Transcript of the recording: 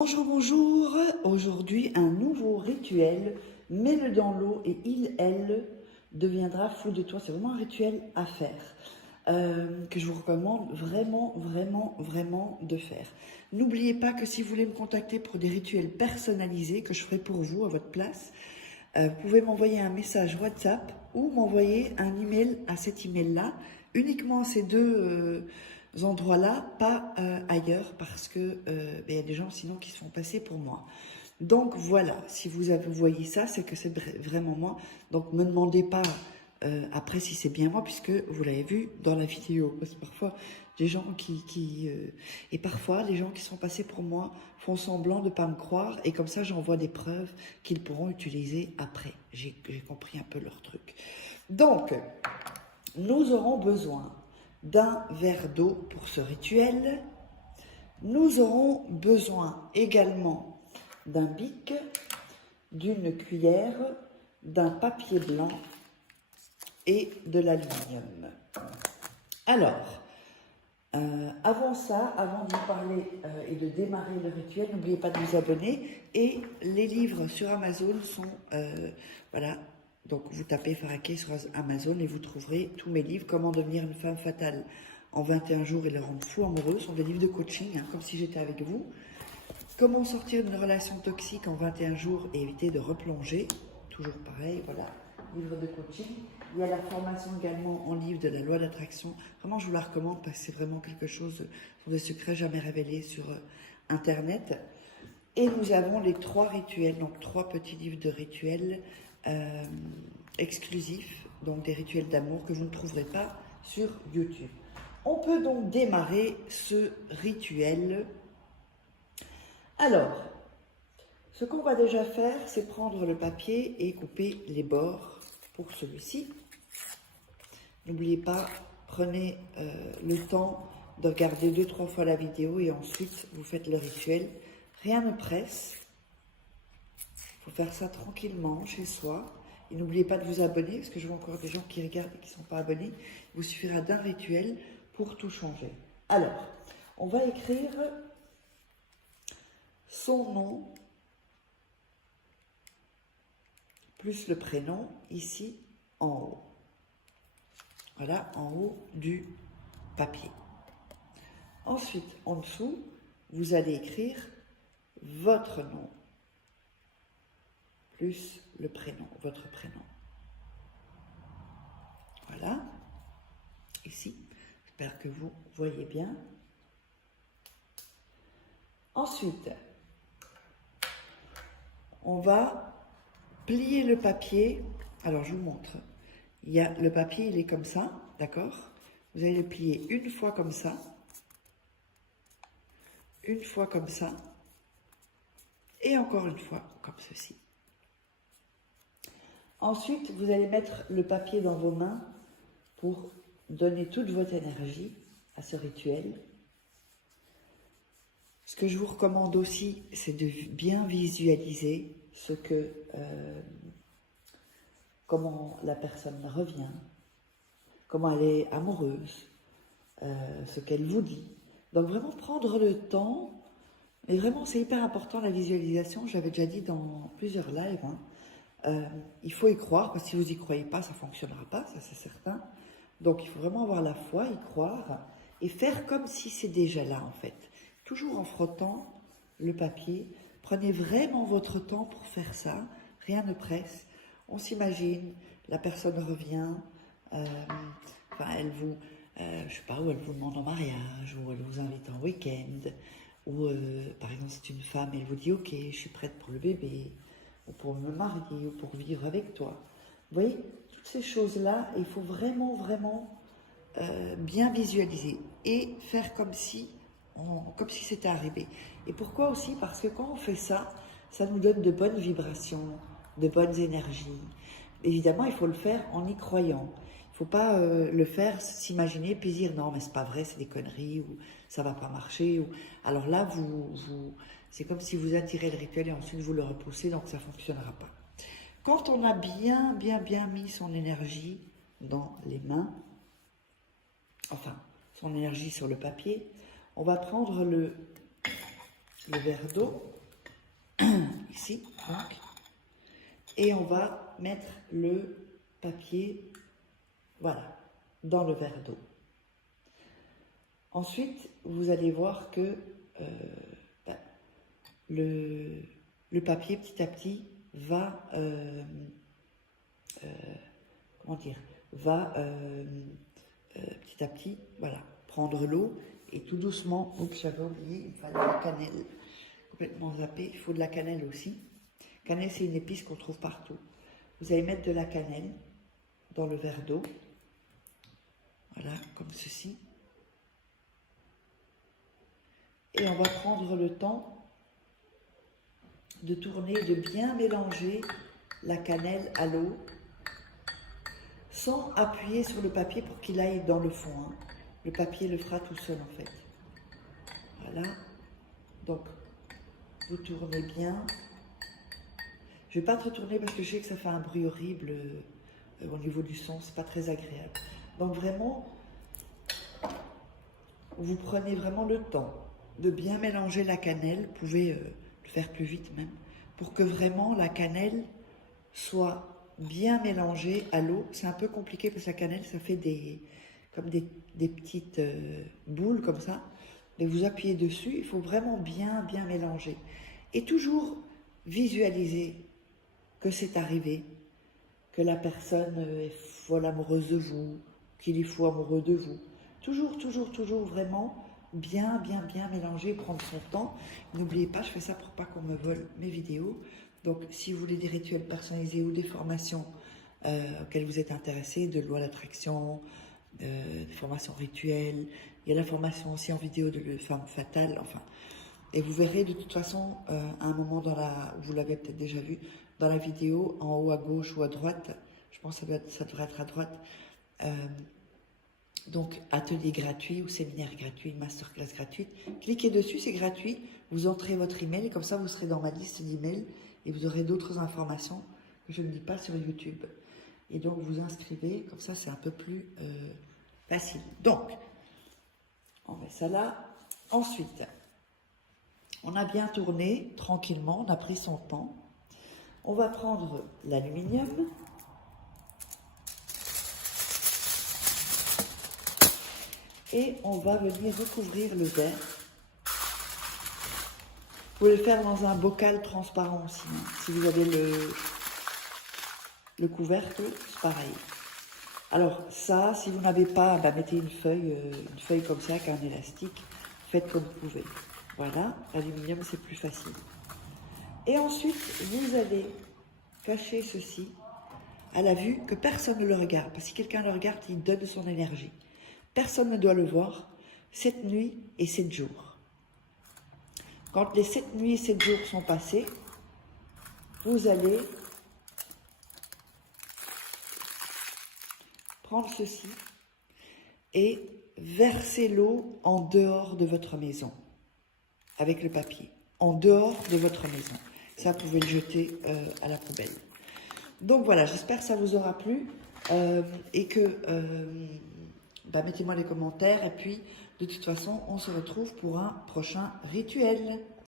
Bonjour, bonjour. Aujourd'hui, un nouveau rituel. Mets-le dans l'eau et elle, deviendra fou de toi. C'est vraiment un rituel à faire que je vous recommande vraiment de faire. N'oubliez pas que si vous voulez me contacter pour des rituels personnalisés que je ferai pour vous à votre place, vous pouvez m'envoyer un message WhatsApp ou m'envoyer un email à cet email-là, uniquement à ces deux endroits-là, pas ailleurs, parce que il y a des gens sinon qui se font passer pour moi. Donc voilà, si vous voyez ça, c'est que c'est vraiment moi. Donc ne me demandez pas après si c'est bien moi, puisque vous l'avez vu dans la vidéo. Parce que parfois, des gens et parfois, les gens qui sont passés pour moi font semblant de ne pas me croire, et comme ça, j'envoie des preuves qu'ils pourront utiliser après. J'ai compris un peu leur truc. Donc, nous aurons besoin d'un verre d'eau pour ce rituel. Nous aurons besoin également d'un bic, d'une cuillère, d'un papier blanc et de l'aluminium. Alors, avant ça, avant de vous parler et de démarrer le rituel, n'oubliez pas de vous abonner. Et les livres sur Amazon sont, voilà, donc vous tapez Faraké sur Amazon et vous trouverez tous mes livres. Comment devenir une femme fatale en 21 jours et le rendre fou amoureux, ce sont des livres de coaching, comme si j'étais avec vous. Comment sortir d'une relation toxique en 21 jours et éviter de replonger, toujours pareil, voilà, livre de coaching. Il y a la formation également en livre de la loi d'attraction. Vraiment, je vous la recommande parce que c'est vraiment quelque chose, sont des secrets jamais révélés sur Internet. Et nous avons les 3 rituels, donc 3 petits livres de rituels exclusifs, donc des rituels d'amour que vous ne trouverez pas sur YouTube. On peut donc démarrer ce rituel. Alors, ce qu'on va déjà faire, c'est prendre le papier et couper les bords pour celui-ci. N'oubliez pas, prenez le temps de regarder 2-3 fois la vidéo et ensuite vous faites le rituel. Rien ne presse. Il faut faire ça tranquillement chez soi. Et n'oubliez pas de vous abonner, parce que je vois encore des gens qui regardent et qui ne sont pas abonnés. Il vous suffira d'un rituel pour tout changer. Alors, on va écrire son nom plus le prénom ici en haut. Voilà, en haut du papier. Ensuite, en dessous, vous allez écrire votre nom plus le prénom, votre prénom. Voilà, ici. J'espère que vous voyez bien. Ensuite, on va plier le papier. Alors, je vous montre. Le papier, il est comme ça, d'accord? Vous allez le plier une fois comme ça, une fois comme ça, et encore une fois comme ceci. Ensuite, vous allez mettre le papier dans vos mains pour donner toute votre énergie à ce rituel. Ce que je vous recommande aussi, c'est de bien visualiser comment la personne revient, comment elle est amoureuse, ce qu'elle vous dit. Donc vraiment prendre le temps, et vraiment c'est hyper important la visualisation, je l'avais déjà dit dans plusieurs lives, il faut y croire, parce que si vous n'y croyez pas, ça ne fonctionnera pas, ça c'est certain. Donc il faut vraiment avoir la foi, y croire, et faire comme si c'est déjà là en fait. Toujours en frottant le papier, prenez vraiment votre temps pour faire ça, rien ne presse. On s'imagine, la personne revient, elle vous, je sais pas, ou elle vous demande en mariage, ou elle vous invite en week-end, ou par exemple c'est une femme, elle vous dit ok, je suis prête pour le bébé, ou pour me marier, ou pour vivre avec toi. Vous voyez, toutes ces choses-là, il faut vraiment bien visualiser et faire comme si c'était arrivé. Et pourquoi aussi? Parce que quand on fait ça, ça nous donne de bonnes vibrations, de bonnes énergies. Évidemment, il faut le faire en y croyant. Il ne faut pas le faire, s'imaginer, puis dire non, mais c'est pas vrai, c'est des conneries, ou ça va pas marcher. Alors là, c'est comme si vous attirez le rituel et ensuite vous le repoussez, donc ça ne fonctionnera pas. Quand on a bien mis son énergie dans les mains, enfin, son énergie sur le papier, on va prendre le verre d'eau, ici, donc, et on va mettre le papier, voilà, dans le verre d'eau. Ensuite, vous allez voir que ben, le papier, petit à petit, va, comment dire, va petit à petit, voilà, prendre l'eau et tout doucement, oups, j'avais oublié, il fallait la cannelle, complètement zappé, il faut de la cannelle aussi. Cannelle, c'est une épice qu'on trouve partout. Vous allez mettre de la cannelle dans le verre d'eau, voilà, comme ceci. Et on va prendre le temps de tourner, de bien mélanger la cannelle à l'eau, sans appuyer sur le papier pour qu'il aille dans le fond. Hein. Le papier le fera tout seul en fait. Voilà. Donc, vous tournez bien. Je ne vais pas trop tourner parce que je sais que ça fait un bruit horrible au niveau du son. C'est pas très agréable. Donc vraiment, vous prenez vraiment le temps de bien mélanger la cannelle. Vous pouvez le faire plus vite même. Pour que vraiment la cannelle soit bien mélangée à l'eau. C'est un peu compliqué parce que la cannelle, ça fait comme des petites boules comme ça. Mais vous appuyez dessus, il faut vraiment bien mélanger. Et toujours visualiser que c'est arrivé, que la personne est folle amoureuse de vous, qu'il est fou amoureux de vous. Toujours vraiment bien mélanger, prendre son temps. N'oubliez pas, je fais ça pour pas qu'on me vole mes vidéos. Donc, si vous voulez des rituels personnalisés ou des formations auxquelles vous êtes intéressés, de loi d'attraction, des formations rituelles, il y a la formation aussi en vidéo de femme fatale, enfin. Et vous verrez de toute façon, à un moment vous l'avez peut-être déjà vu, dans la vidéo, en haut à gauche ou à droite, je pense que ça devrait être à droite, donc atelier gratuit ou séminaire gratuit, masterclass gratuite. Cliquez dessus, c'est gratuit, vous entrez votre email et comme ça vous serez dans ma liste d'emails et vous aurez d'autres informations que je ne dis pas sur YouTube. Et donc vous inscrivez, comme ça c'est un peu plus facile. Donc, on met ça là. Ensuite, on a bien tourné tranquillement, on a pris son temps. On va prendre l'aluminium. Et on va venir recouvrir le verre. Vous pouvez le faire dans un bocal transparent aussi. Hein. Si vous avez le couvercle, c'est pareil. Alors ça, si vous n'avez pas, bah, mettez une feuille comme ça, avec un élastique. Faites comme vous pouvez. Voilà, l'aluminium c'est plus facile. Et ensuite, vous allez cacher ceci à la vue que personne ne le regarde. Parce que si quelqu'un le regarde, il donne son énergie. Personne ne doit le voir, 7 nuits et 7 jours. Quand les 7 nuits et 7 jours sont passés, vous allez prendre ceci et verser l'eau en dehors de votre maison, avec le papier, en dehors de votre maison. Ça, vous pouvez le jeter à la poubelle. Donc voilà, j'espère que ça vous aura plu et que... bah, mettez-moi les commentaires et puis de toute façon on se retrouve pour un prochain rituel.